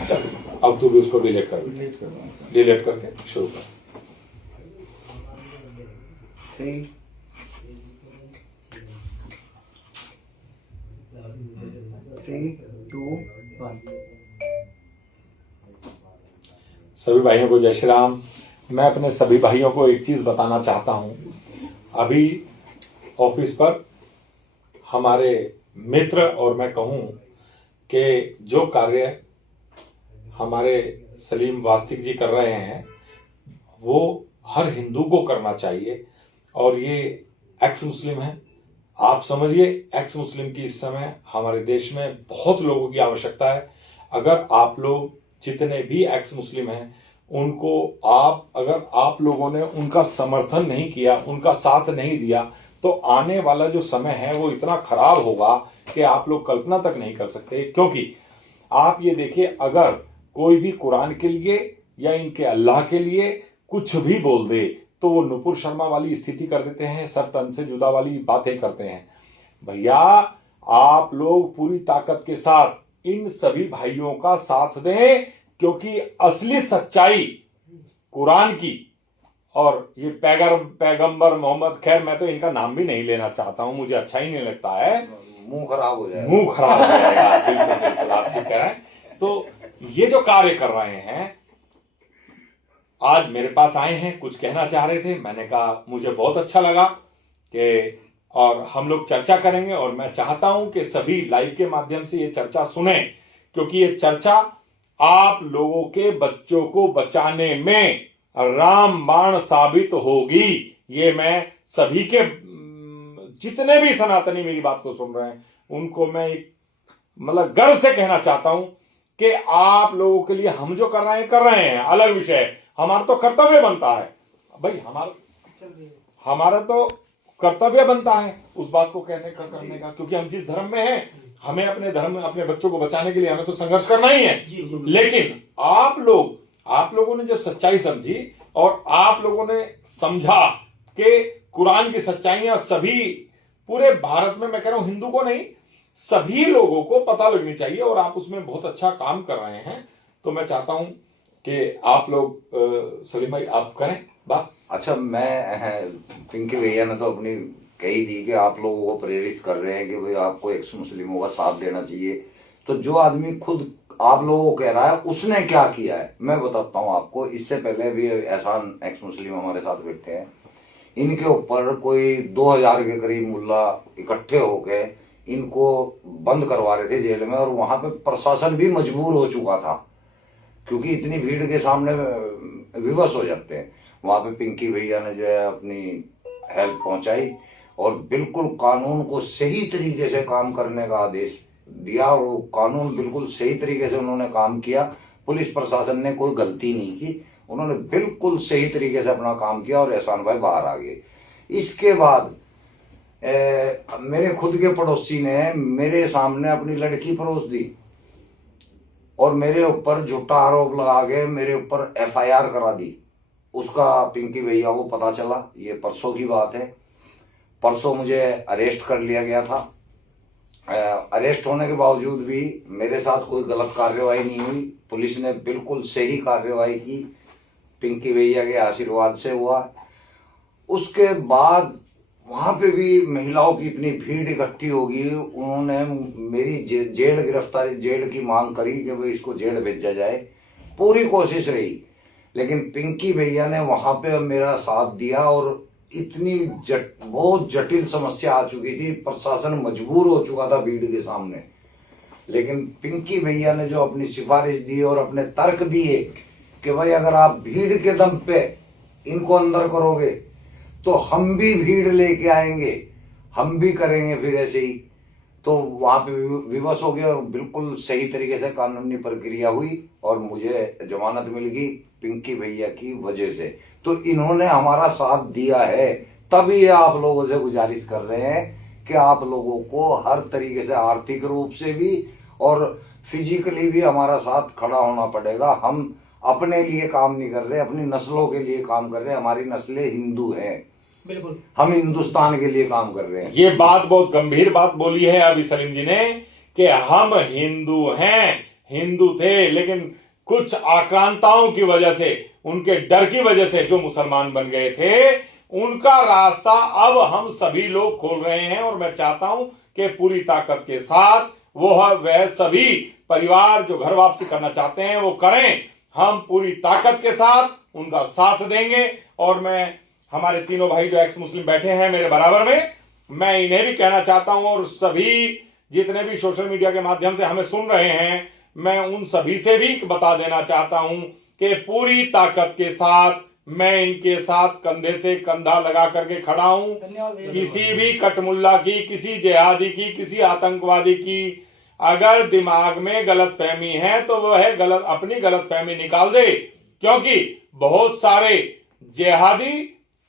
चल अब तू भी उसको डिलीट कर डिलीट करके शुरू कर। 3 3 2 1। सभी भाइयों को जय श्री राम। मैं अपने सभी भाइयों को एक चीज बताना चाहता हूं। अभी ऑफिस पर हमारे मित्र और मैं कहूं कि जो कार्य हमारे सलीम वास्तिक जी कर रहे हैं वो हर हिंदू को करना चाहिए। और ये एक्स मुस्लिम है, आप समझिए एक्स मुस्लिम की इस समय हमारे देश में बहुत लोगों की आवश्यकता है। अगर आप लोग जितने भी एक्स मुस्लिम हैं उनको अगर आप लोगों ने उनका समर्थन नहीं किया, उनका साथ नहीं दिया, तो आने वाला जो समय है वो इतना खराब होगा कि आप लोग कल्पना तक नहीं कर सकते। क्योंकि आप ये देखिए, अगर कोई भी कुरान के लिए या इनके अल्लाह के लिए कुछ भी बोल दे तो वो नुपुर शर्मा वाली स्थिति कर देते हैं, सर तन से जुदा वाली बातें करते हैं। भैया आप लोग पूरी ताकत के साथ इन सभी भाइयों का साथ दें, क्योंकि असली सच्चाई कुरान की और ये पैगंबर मोहम्मद, खैर मैं तो इनका नाम भी नहीं लेना चाहता हूं, मुझे अच्छा ही नहीं लगता है, मुंह खराब हो जाएगा, मुंह खराब हो जाएगा। बिल्कुल बिल्कुल आप ठीक कह रहे हैं। तो ये जो कार्य कर रहे हैं, आज मेरे पास आए हैं, कुछ कहना चाह रहे थे, मैंने कहा मुझे बहुत अच्छा लगा कि और हम लोग चर्चा करेंगे। और मैं चाहता हूं कि सभी लाइव के माध्यम से ये चर्चा सुने, क्योंकि ये चर्चा आप लोगों के बच्चों को बचाने में रामबाण साबित होगी। ये मैं सभी के जितने भी सनातनी मेरी बात को सुन रहे हैं उनको मैं मतलब गर्व से कहना चाहता हूं कि आप लोगों के लिए हम जो कर रहे हैं अलग विषय है, हमारा तो कर्तव्य बनता है भाई, हमारा तो कर्तव्य बनता है उस बात को कहने का, करने का, क्योंकि हम जिस धर्म में हैं हमें अपने धर्म में अपने बच्चों को बचाने के लिए हमें तो संघर्ष करना ही है। लेकिन आप लोगों ने जब सच्चाई समझी और आप लोगों ने समझा कि कुरान की सच्चाइयां सभी पूरे भारत में, मैं कह रहा हूं हिंदू को नहीं, सभी लोगों को पता लगनी चाहिए, और आप उसमें बहुत अच्छा काम कर रहे हैं। तो मैं चाहता हूं कि आप लोग सलीम भाई आप करें बात। अच्छा, मैं पिंकी भैया ने तो अपनी कही थी कि आप लोगों को प्रेरित कर रहे हैं कि भाई आपको एक्स मुस्लिमों का साथ देना चाहिए। तो जो आदमी खुद आप लोगों को कह रहा है उसने क्या किया है मैं बताता हूँ आपको। इससे पहले भी एहसान एक्स मुस्लिम हमारे साथ बैठे हैं, इनके ऊपर कोई 2000 के करीब मुल्ला इकट्ठे होके इनको बंद करवा रहे थे जेल में, और वहां पे प्रशासन भी मजबूर हो चुका था क्योंकि इतनी भीड़ के सामने विवश हो जाते हैं। वहां पे पिंकी भैया ने जो है अपनी हेल्प पहुंचाई और बिल्कुल कानून को सही तरीके से काम करने का आदेश दिया, और वो कानून बिल्कुल सही तरीके से उन्होंने काम किया। पुलिस प्रशासन ने कोई गलती नहीं की, उन्होंने बिल्कुल सही तरीके से अपना काम किया और एहसान भाई बाहर आ गए। इसके बाद मेरे खुद के पड़ोसी ने मेरे सामने अपनी लड़की परोस दी और मेरे ऊपर झूठा आरोप लगा के मेरे ऊपर FIR करा दी। उसका पिंकी भैया को पता चला, ये परसों की बात है। परसों मुझे अरेस्ट कर लिया गया था। अरेस्ट होने के बावजूद भी मेरे साथ कोई गलत कार्रवाई नहीं हुई, पुलिस ने बिल्कुल सही कार्रवाई की, पिंकी भैया के आशीर्वाद से हुआ। उसके बाद वहां पे भी महिलाओं की इतनी भीड़ इकट्ठी होगी, उन्होंने मेरी जेल गिरफ्तारी, जेल की मांग करी कि भाई इसको जेल भेजा जाए। पूरी कोशिश रही, लेकिन पिंकी भैया ने वहां पे मेरा साथ दिया और इतनी बहुत जटिल समस्या आ चुकी थी, प्रशासन मजबूर हो चुका था भीड़ के सामने। लेकिन पिंकी भैया ने जो अपनी सिफारिश दी और अपने तर्क दिए कि भाई अगर आप भीड़ के दम पे इनको अंदर करोगे तो हम भी भीड़ लेके आएंगे, हम भी करेंगे फिर ऐसे ही। तो वहां पे विवश हो गया और बिल्कुल सही तरीके से कानूनी प्रक्रिया हुई और मुझे जमानत मिल गई पिंकी भैया की वजह से। तो इन्होंने हमारा साथ दिया है, तभी ये आप लोगों से गुजारिश कर रहे हैं कि आप लोगों को हर तरीके से आर्थिक रूप से भी और फिजिकली भी हमारा साथ खड़ा होना पड़ेगा। हम अपने लिए काम नहीं कर रहे, अपनी नस्लों के लिए काम कर रहे हैं। हमारी नस्लें हिंदू हैं, बिल्कुल हम हिंदुस्तान के लिए काम कर रहे हैं। ये बात बहुत गंभीर बात बोली है अभी सलीम जी ने कि हम हिंदू हैं, हिंदू थे, लेकिन कुछ आक्रांताओं की वजह से, उनके डर की वजह से जो मुसलमान बन गए थे, उनका रास्ता अब हम सभी लोग खोल रहे हैं। और मैं चाहता हूं कि पूरी ताकत के साथ वह सभी परिवार जो घर वापसी करना चाहते हैं वो करें। हम पूरी ताकत के साथ उनका साथ देंगे। और मैं, हमारे तीनों भाई जो एक्स मुस्लिम बैठे हैं मेरे बराबर में, मैं इन्हें भी कहना चाहता हूं, और सभी जितने भी सोशल मीडिया के माध्यम से हमें सुन रहे हैं, मैं उन सभी से भी बता देना चाहता हूं कि पूरी ताकत के साथ मैं इनके साथ कंधे से कंधा लगा करके खड़ा हूं। किसी भी कटमुल्ला की, किसी जिहादी की, किसी आतंकवादी की अगर दिमाग में गलतफहमी है तो वह अपनी गलतफहमी निकाल दे, क्योंकि बहुत सारे जिहादी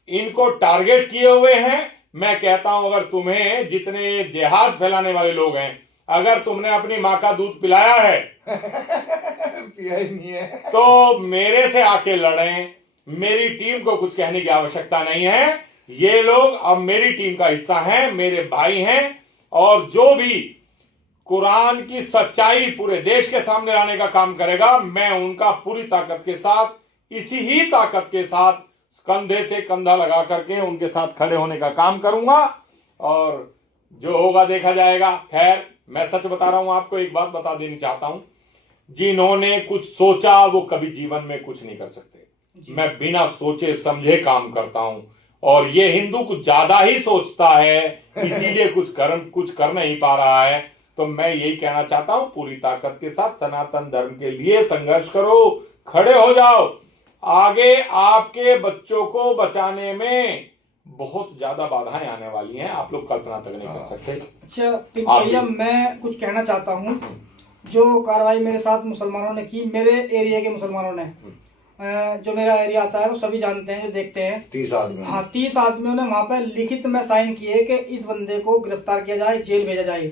इनको टारगेट किए हुए हैं। मैं कहता हूं, अगर तुम्हें, जितने जिहाद फैलाने वाले लोग हैं, अगर तुमने अपनी मां का दूध पिलाया है पिया ही नहीं है, तो मेरे से आके लड़ें। मेरी टीम को कुछ कहने की आवश्यकता नहीं है। ये लोग अब मेरी टीम का हिस्सा हैं, मेरे भाई हैं, और जो भी कुरान की सच्चाई पूरे देश के सामने लाने का काम करेगा, मैं उनका पूरी ताकत के साथ, इसी ही ताकत के साथ कंधे से कंधा लगा करके उनके साथ खड़े होने का काम करूंगा, और जो होगा देखा जाएगा। खैर, मैं सच बता रहा हूं आपको, एक बात बता देनी चाहता हूं, जिन्होंने कुछ सोचा वो कभी जीवन में कुछ नहीं कर सकते। मैं बिना सोचे समझे काम करता हूं, और ये हिंदू कुछ ज्यादा ही सोचता है, इसीलिए कुछ कर नहीं पा रहा है। तो मैं यही कहना चाहता हूं, पूरी ताकत के साथ सनातन धर्म के लिए संघर्ष करो, खड़े हो जाओ। आगे आपके बच्चों को बचाने में बहुत ज्यादा बाधाएं आने वाली हैं, आप लोग कल्पना तक नहीं कर सकते। अच्छा पिंकी भैया, मैं कुछ कहना चाहता हूँ। जो कार्रवाई मेरे साथ मुसलमानों ने की, मेरे एरिया के मुसलमानों ने, जो मेरा एरिया आता है वो सभी जानते हैं, जो देखते हैं, 30 आदमी, हाँ 30 आदमियों ने वहां पे लिखित में साइन किए कि इस बंदे को गिरफ्तार किया जाए, जेल भेजा जाए।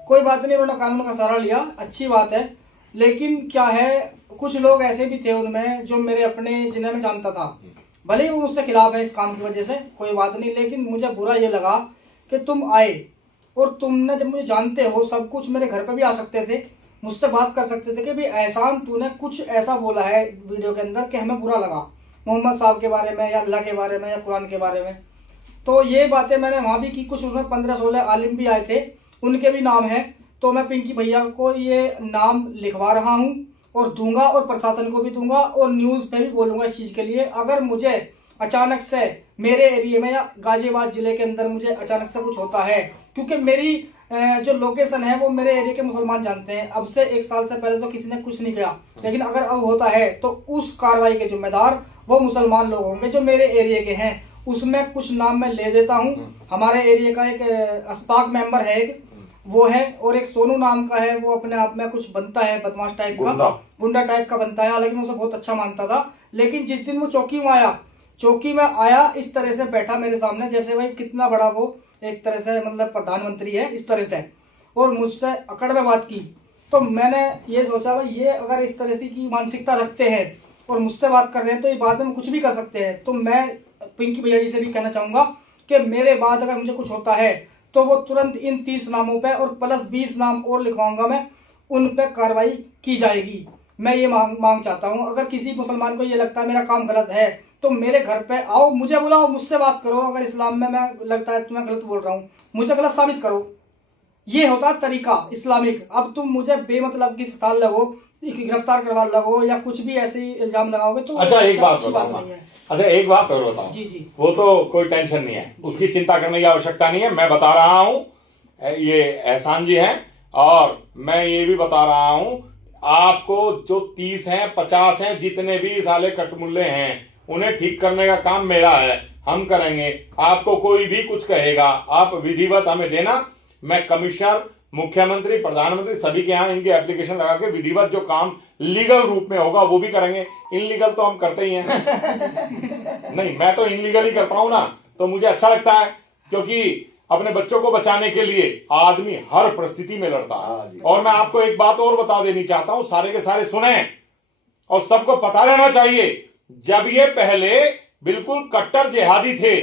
कोई बात नहीं, उन्होंने कानून का सहारा लिया, अच्छी बात है। लेकिन क्या है, कुछ लोग ऐसे भी थे उनमें जो मेरे अपने, जिन्हें मैं जानता था, भले ही वो मुझसे खिलाफ है इस काम की वजह से, कोई बात नहीं, लेकिन मुझे बुरा ये लगा कि तुम आए और तुमने, जब मुझे जानते हो सब कुछ, मेरे घर पे भी आ सकते थे, मुझसे बात कर सकते थे कि भाई एहसान तूने कुछ ऐसा बोला है वीडियो के अंदर कि हमें बुरा लगा, मोहम्मद साहब के बारे में या अल्लाह के बारे में या कुरान के बारे में। तो ये बातें मैंने वहाँ भी की। कुछ उसमें 15-16 आलिम भी आए थे, उनके भी नाम हैं। तो मैं पिंकी भैया को ये नाम लिखवा रहा हूँ और दूंगा, और प्रशासन को भी दूंगा, और न्यूज़ पे भी बोलूंगा इस चीज़ के लिए। अगर मुझे अचानक से मेरे एरिया में या गाजियाबाद जिले के अंदर मुझे अचानक से कुछ होता है, क्योंकि मेरी जो लोकेशन है वो मेरे एरिया के मुसलमान जानते हैं। अब से 1 साल से पहले तो किसी ने कुछ नहीं किया, लेकिन अगर अब होता है तो उस कार्रवाई के जिम्मेदार वो मुसलमान लोग होंगे जो मेरे एरिया के हैं। उसमें कुछ नाम मैं ले देता हूँ। हमारे एरिया का एक अस्पाक मेंबर है, एक वो है, और एक सोनू नाम का है, वो अपने आप में कुछ बनता है, बदमाश टाइप का, गुंडा टाइप का बनता है। हालांकि मैं उसे बहुत अच्छा मानता था, लेकिन जिस दिन वो चौकी में आया इस तरह से बैठा मेरे सामने, जैसे भाई कितना बड़ा वो एक तरह से मतलब प्रधानमंत्री है, इस तरह से, और मुझसे अकड़ में बात की। तो मैंने ये सोचा भाई, ये अगर इस तरह से की मानसिकता रखते हैं और मुझसे बात कर रहे हैं तो ये बाद में कुछ भी कर सकते हैं। तो मैं पिंकी भैया जी से भी कहना चाहूंगा कि मेरे बाद अगर मुझे कुछ होता है तो वो तुरंत इन 30 नामों पे और प्लस 20 नाम और लिखवाऊंगा मैं, उन पे कार्रवाई की जाएगी। मैं ये मांग चाहता हूँ। अगर किसी मुसलमान को ये लगता है मेरा काम गलत है तो मेरे घर पे आओ, मुझे बुलाओ, मुझसे बात करो। अगर इस्लाम में मैं लगता है तुम्हें गलत बोल रहा हूँ, मुझे गलत साबित करो। ये होता है तरीका इस्लामिक। अब तुम मुझे बेमतलब की सताल लगो, गिरफ्तार करवा लगो या कुछ भी ऐसे इल्जाम लगाओगे तो अच्छा एक बात बताओ, अच्छा एक बात और बताओ। जी जी, वो तो कोई टेंशन नहीं है, उसकी चिंता करने की आवश्यकता नहीं है। मैं बता रहा हूँ, ये एहसान जी हैं, और मैं ये भी बता रहा हूँ आपको, जो 30 हैं 50 हैं, जितने भी साले कटमुल्ले हैं, उन्हें ठीक करने का काम मेरा है, हम करेंगे। आपको कोई भी कुछ कहेगा, आप विधिवत हमें देना। मैं कमिश्नर, मुख्यमंत्री, प्रधानमंत्री सभी के यहाँ इनके एप्लीकेशन लगा के विधिवत जो काम लीगल रूप में होगा वो भी करेंगे। इनलीगल तो हम करते ही हैं नहीं, मैं तो इनलीगल ही करता हूं ना, तो मुझे अच्छा लगता है, क्योंकि अपने बच्चों को बचाने के लिए आदमी हर परिस्थिति में लड़ता है। और मैं आपको एक बात और बता देनी चाहता हूं, सारे के सारे सुने और सबको पता रहना चाहिए, जब ये पहले बिल्कुल कट्टर जिहादी थे,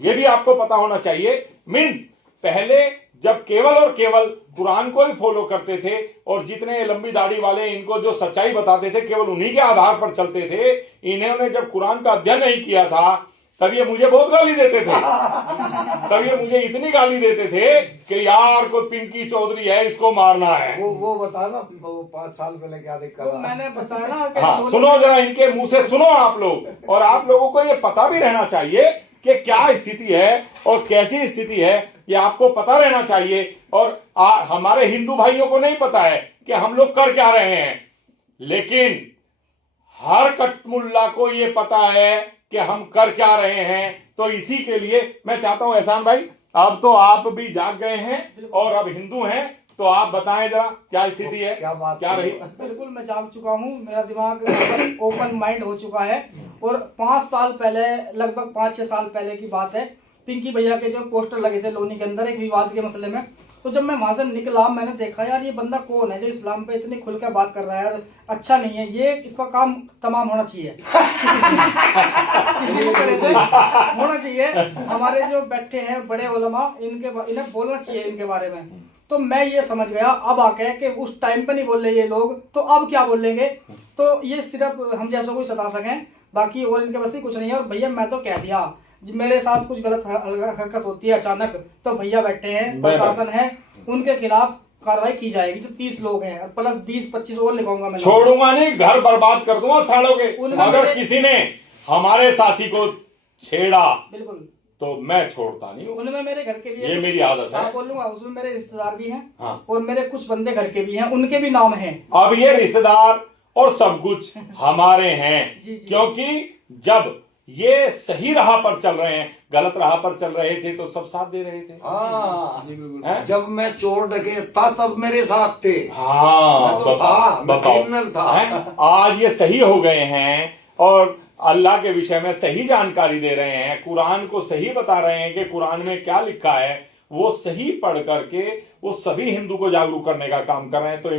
ये भी आपको पता होना चाहिए। मीन्स पहले जब केवल और केवल कुरान को ही फॉलो करते थे और जितने लंबी दाढ़ी वाले इनको जो सच्चाई बताते थे केवल उन्हीं के आधार पर चलते थे, इन्होंने जब कुरान का अध्ययन नहीं किया था तब ये मुझे बहुत गाली देते थे। तब ये मुझे इतनी गाली देते थे कि यार कोई पिंकी चौधरी है, इसको मारना है। वो बता ना, वो 5 साल पहले क्या दिक्कत तो मैंने बताया ना कि हाँ, सुनो जरा, इनके मुंह से सुनो आप लोग, और आप लोगों को ये पता भी रहना चाहिए कि क्या स्थिति है और कैसी स्थिति है, ये आपको पता रहना चाहिए। और हमारे हिंदू भाइयों को नहीं पता है कि हम लोग कर क्या रहे हैं, लेकिन हर कटमुल्ला को ये पता है कि हम कर क्या रहे हैं। तो इसी के लिए मैं चाहता हूं एहसान भाई, अब तो आप भी जाग गए हैं और अब हिंदू हैं, तो आप बताएं जरा क्या स्थिति है, क्या बात क्या रही। बिल्कुल मैं जाग चुका हूँ, मेरा दिमाग ओपन माइंड हो चुका है। और 5 साल पहले, लगभग 5-6 साल पहले की बात है, पिंकी भैया के जो पोस्टर लगे थे लोनी के अंदर एक विवाद के मसले में, तो जब मैं वहां से निकला मैंने देखा यार ये बंदा कौन है जो इस्लाम पे इतनी खुलकर बात कर रहा है यार, अच्छा नहीं है ये, इसका काम तमाम होना चाहिए। किसी भी तरह से होना चाहिए। हमारे जो बैठे हैं बड़े उलमा, इन्हें बोलना चाहिए इनके बारे में। तो मैं ये समझ गया अब आके कि उस टाइम पे नहीं बोल रहे ये लोग, तो अब क्या बोलेंगे। तो ये सिर्फ हम जैसा कोई सता सकें, बाकी और इनके बस ही कुछ नहीं है। और भैया मैं तो कह दिया मेरे साथ कुछ गलत हरकत होती है अचानक, तो भैया बैठे हैं, प्रशासन है, उनके खिलाफ कार्रवाई की जाएगी। जो 30 लोग हैं प्लस 20-25 और लिखाऊंगा मैं, छोड़ूंगा नहीं, घर बर्बाद कर दूंगा सालों के। अगर किसी ने हमारे साथी को छेड़ा बिल्कुल तो मैं छोड़ता नहीं हूँ। उनमें मेरे घर के भी, ये मेरी आदत है। बोलूंगा उसमें मेरे रिश्तेदार भी हैं। हाँ। और मेरे कुछ बंदे घर के भी हैं, उनके भी नाम हैं। अब ये रिश्तेदार और सब कुछ हमारे हैं। जी। क्योंकि जब ये सही राह पर चल रहे हैं, गलत राह पर चल रहे थे तो सब साथ दे रहे थे। हाँ, जब मैं चोर डकैत था तब मेरे साथ थे। हाँ, मैं तो था, मैं बताओ क्रिमिनल था। आज ये सही हो गए हैं और अल्लाह के विषय में सही जानकारी दे रहे हैं, कुरान को सही बता रहे हैं कि कुरान में क्या लिखा है, वो सही पढ़ करके वो सभी हिंदू को जागरूक करने का काम कर रहे हैं। तो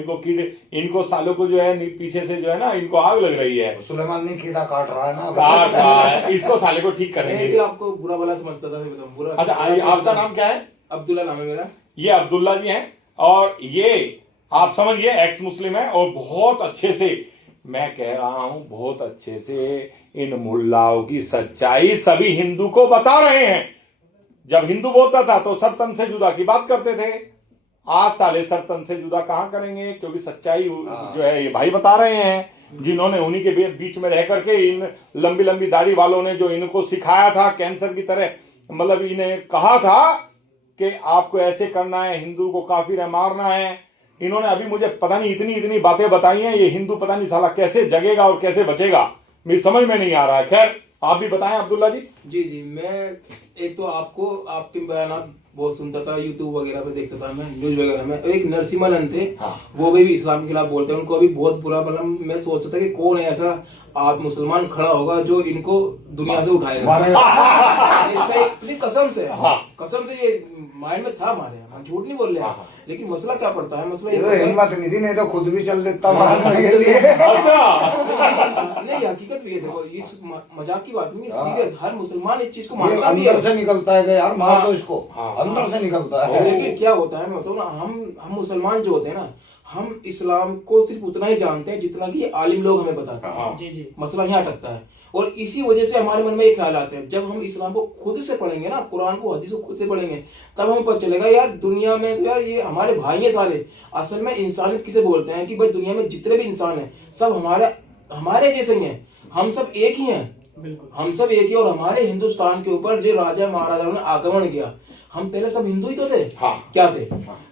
इनको सालों को जो है पीछे से जो है ना, इनको आग लग रही है। सुलेमान ने कीड़ा काट रहा है ना, काट रहा है, इसको साले को ठीक करेंगे। आपको बुरा भला समझता था बुरा। अच्छा, आपका नाम क्या है? अब्दुल्ला नाम है मेरा। ये अब्दुल्ला जी हैं और ये आप समझिए एक्स मुस्लिम है और बहुत अच्छे से, मैं कह रहा हूं बहुत अच्छे से इन मुल्लाओं की सच्चाई सभी हिंदू को बता रहे हैं। जब हिंदू बोलता था तो सर तन से जुदा की बात करते थे, आज साले सर तन से जुदा कहां करेंगे, क्योंकि सच्चाई जो है ये भाई बता रहे हैं, जिन्होंने उन्हीं के बीच में रह करके इन लंबी लंबी दाढ़ी वालों ने जो इनको सिखाया था कैंसर की तरह, मतलब इन्हें कहा था कि आपको ऐसे करना है, हिंदू को काफिर है, मारना है। इन्होंने अभी मुझे पता नहीं इतनी बातें बताई हैं, ये हिंदू पता नहीं साला कैसे जगेगा और कैसे बचेगा, मेरी समझ में नहीं आ रहा है। खैर आप भी बताएं अब्दुल्ला जी। जी मैं एक तो आपके बयान बहुत सुनता था, यूट्यूब वगैरह पे देखता था मैं, न्यूज वगैरह में। एक नरसिम्हा थे, हाँ। वो भी इस्लाम के खिलाफ बोलते हैं, उनको अभी बहुत बुरा, मतलब मैं सोचता था कि कौन है ऐसा आप मुसलमान खड़ा होगा जो इनको दुनिया से उठाएगा। नहीं, कसम से, हाँ। कसम से ये माइंड में था हमारे, हम झूठ नहीं बोल रहे हैं। लेकिन मसला क्या पड़ता है, मसला ये तो हिम्मत नहीं थी, नहीं तो खुद भी चल देता मारने के लिए। अच्छा नहीं, हकीकत भी है। देखो इस मजाक की बात नहीं, सीरियस, हर मुसलमान इस चीज को ये मानता भी है। अंदर से निकलता है कि यार मार दो इसको, हाँ। अंदर से निकलता है। लेकिन क्या होता है मैं बताऊँ ना, हम मुसलमान जो होते हैं ना, हम इस्लाम को सिर्फ उतना ही जानते हैं जितना कि ये आलिम लोग हमें बताते हैं। जी। मसला यहाँ अटकता है। और इसी वजह से हमारे मन में ये ख्याल आते हैं, जब हम इस्लाम को खुद से पढ़ेंगे ना, कुरान को हदीस को खुद से पढ़ेंगे, तब हमें पता चलेगा यार दुनिया में यार ये हमारे भाई हैं सारे। असल में इंसानियत किसे बोलते हैं कि भाई दुनिया में जितने भी इंसान हैं सब हमारे जैसे ही हैं, हम सब एक ही हैं। बिल्कुल हम सब एक ही। और हमारे हिंदुस्तान के ऊपर जो राजा महाराजाओं ने आक्रमण किया, हम पहले सब हिंदू ही तो थे। हाँ। क्या थे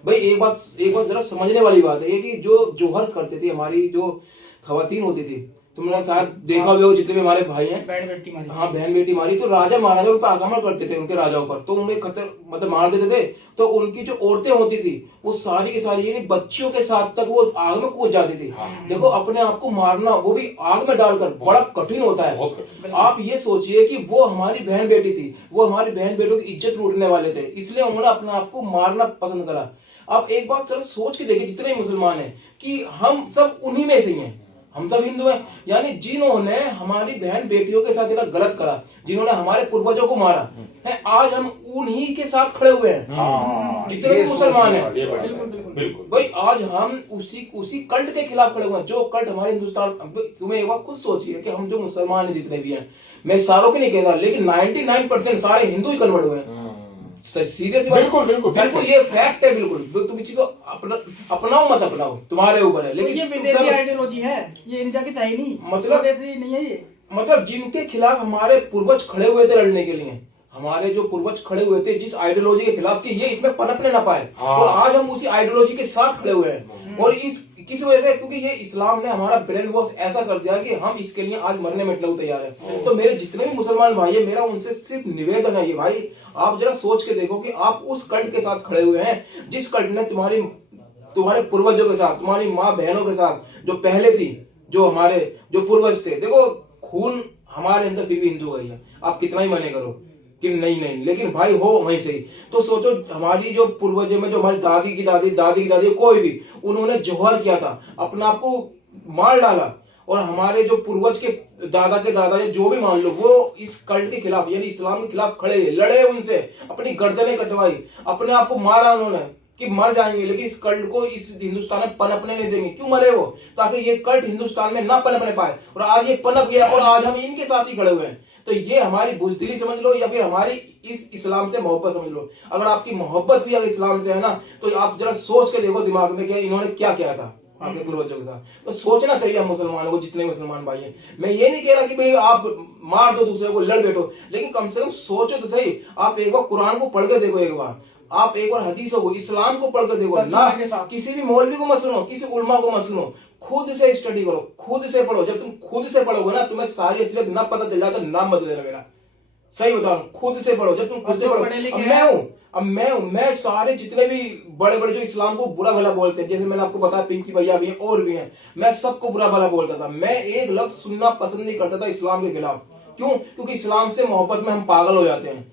भाई, एक बात जरा समझने वाली बात है ये कि जो जोहर करते थे हमारी जो खवातीन होती थी, तुमने शायद देखा हुआ हो, जितने भी हमारे भाई हैं, बहन बेटी मारी। हाँ बहन बेटी मारी, तो राजा महाराजाओं पर आक्रमण करते थे, उनके राजाओं पर, तो उन्हें खतर मतलब मार देते थे। तो उनकी जो औरतें होती थी वो सारी की सारी यानी बच्चियों के साथ तक वो आग में कूद जाती थी। देखो अपने आप को मारना, वो भी आग में डालकर, बड़ा कठिन होता है। बहुत कठिन। आप ये सोचिए कि वो हमारी बहन बेटी थी, वो हमारी बहन बेटों की इज्जत लूटने वाले थे, इसलिए उन्होंने अपने आप को मारना पसंद करा। अब एक बात सर सोच के देखिए, जितने मुसलमान हैं कि हम सब उन्हीं में से ही हैं, हम सब हिंदू हैं। यानी जिन्होंने हमारी बहन बेटियों के साथ इतना गलत करा, जिन्होंने हमारे पूर्वजों को मारा है, आज हम उन्हीं के साथ खड़े हुए हैं जितने भी मुसलमान हैं। ये बड़ी बात है, बिल्कुल। भाई आज हम उसी कल्ट के खिलाफ खड़े हुए हैं, जो कल्ट हमारे हिंदुस्तान। तुम्हें एक बार खुद सोचिए कि हम जो मुसलमान हैं जितने भी हैं, मैं सारों की नहीं कहता, लेकिन 99% सारे हिंदू ही कन्वर्ट हुए हैं। सीरियस बिल्कुल, बिल्कुल, बिल्कुल ये फैक्ट है। बिल्कुल तुम इसी को अपनाओ मत अपनाओ, तुम्हारे ऊपर है। तो लेकिन ये विदेशी आइडियोलॉजी है, ये इंडिया की था ही नहीं, मतलब- स्वदेशी नहीं है ये। मतलब जिनके खिलाफ हमारे पूर्वज खड़े हुए थे लड़ने के लिए, हमारे जो पूर्वज खड़े हुए थे जिस आइडियोलॉजी के खिलाफ, कि ये इसमें पनपने ना पाए, हाँ। और आज हम उसी आइडियोलॉजी के साथ खड़े हुए हैं। और किस वजह से? क्योंकि ये इस्लाम ने हमारा ब्रेन वॉश ऐसा कर दिया कि हम इसके लिए आज मरने मिटने को तैयार है। तो मेरे जितने भी मुसलमान भाई है, मेरा उनसे सिर्फ निवेदन है ये, भाई आप जरा सोच के देखो कि आप उस कल्ट के साथ खड़े हुए हैं जिस कल्ट ने तुम्हारे पूर्वजों के साथ, तुम्हारी माँ बहनों के साथ जो पहले थी, जो हमारे जो पूर्वज थे। देखो खून हमारे अंदर फिर भी हिंदू का ही है, आप कितना ही मने करो कि नहीं, लेकिन भाई हो वहीं से ही। तो सोचो हमारी जो पूर्वजों में, जो हमारी दादी की दादी कोई भी, उन्होंने जोहर किया था, अपने आप को मार डाला। और हमारे जो पूर्वज के दादा जो भी मान लो, वो इस कल्ट के खिलाफ यानी इस्लाम के खिलाफ खड़े, लड़े, उनसे अपनी गर्दनें कटवाई, अपने आप को मारा उन्होंने कि मर जाएंगे, लेकिन इस कल्ट को इस हिंदुस्तान में पनपने नहीं देंगे। क्यों मरे वो? ताकि ये कल्ट हिंदुस्तान में ना पनपने पाए। और आज ये पनप गया और आज हम इनके साथ ही खड़े हुए हैं। तो ये हमारी बुजदिली समझ लो, या फिर हमारी इस इस्लाम से मोहब्बत समझ लो। अगर आपकी मोहब्बत भी अगर इस्लाम से है ना, तो आप जरा सोच के देखो दिमाग में कि इन्होंने क्या किया था आपके पूर्वजों के साथ। तो सोचना चाहिए हम मुसलमानों को, जितने मुसलमान भाई हैं। मैं ये नहीं कह रहा कि भाई आप मार दो दूसरे को, लड़ बैठो, लेकिन कम से कम सोचो तो सही। आप एक बार कुरान को पढ़ के देखो, एक बार आप एक बार हदीसों को, इस्लाम को पढ़ कर देखो ना। किसी भी मौलवी को मत सुनो, किसी उलमा को मत सुनो, खुद से स्टडी करो, खुद से पढ़ो। जब तुम खुद से पढ़ोगे ना, तुम्हें सारी असलियत ना पता चल जाता, नाम मत लेना मेरा, सही बता रहा हूँ। खुद से पढ़ो, जब तुम खुद से पढ़ो। अब मैं सारे जितने भी बड़े बड़े जो इस्लाम को बुरा भला बोलते हैं, जैसे मैंने आपको बताया पिंकी भैया भी हैं और भी हैं, मैं सबको बुरा भला बोलता था। मैं एक लफ्ज सुनना पसंद नहीं करता था इस्लाम के खिलाफ। क्यों? क्योंकि इस्लाम से मोहब्बत में हम पागल हो जाते हैं।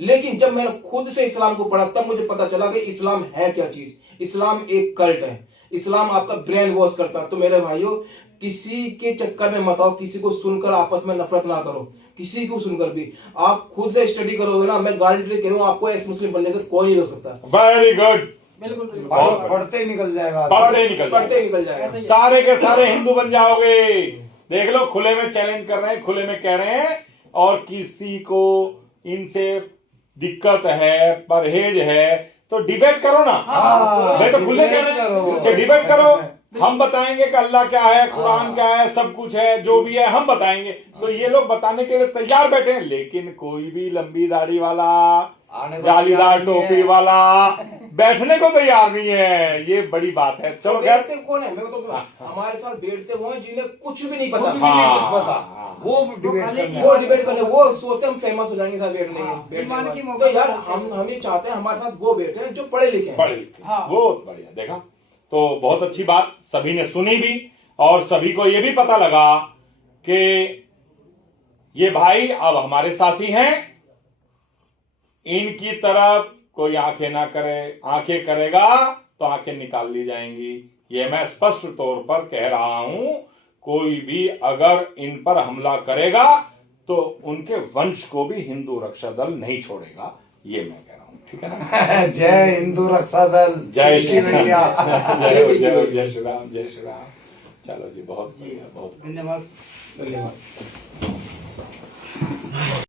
लेकिन जब मैंने खुद से इस्लाम को पढ़ा, तब मुझे पता चला कि इस्लाम है क्या चीज। इस्लाम एक कल्ट है, इस्लाम आपका ब्रेन वॉश करता है। तो मेरे भाइयों, किसी के चक्कर में मत आओ, किसी को सुनकर आपस में नफरत ना करो, किसी को सुनकर भी। आप खुद से स्टडी करोगे ना, मैं गारंटी कह रहा हूं, आपको एक्स मुस्लिम बनने से कोई नहीं रोक सकता। Very good. बिल्कुल पढ़ते ही निकल जाएगा, पढ़ते ही निकल जाएगा, सारे के सारे हिंदू बन जाओगे। देख लो, खुले में चैलेंज कर रहे हैं, खुले में कह रहे हैं। और किसी को इनसे दिक्कत है, परहेज है, तो डिबेट करो ना। मैं तो खुले कह रहे हैं कि डिबेट करो। हम बताएंगे कि अल्लाह क्या है, कुरान क्या है, सब कुछ है, जो भी है हम बताएंगे। तो ये लोग बताने के लिए तैयार बैठे हैं, लेकिन कोई भी लंबी दाढ़ी वाला, जालीदार टोपी वाला बैठने को तैयार नहीं है। ये बड़ी बात है। चलो खैर, कौन है? मैं तो हमारे साथ बैठते वो हैं जिन्हें कुछ भी नहीं पता। वो डिबेट करने, वो सोचते हम फेमस हो जाएंगे साथ बैठने के। तो यार हम ये चाहते हैं हमारे साथ वो बैठे हैं जो पढ़े लिखे हैं। वो बढ़िया। देखा, तो बहुत अच्छी बात, सभी ने सुनी भी, और सभी को ये भी पता लगा कि ये भाई अब हमारे साथी हैं। इनकी तरफ कोई आंखें ना करे, आंखें करेगा तो आंखें निकाल ली जाएंगी। ये मैं स्पष्ट तौर पर कह रहा हूं। कोई भी अगर इन पर हमला करेगा तो उनके वंश को भी हिंदू रक्षा दल नहीं छोड़ेगा, ये मैं कह रहा हूं। ठीक है ना? जय हिंदू रक्षा दल, जय श्री भैया। जय श्री राम, जय श्री राम। चलो जी, बहुत बढ़िया, बहुत धन्यवाद। धन्यवाद।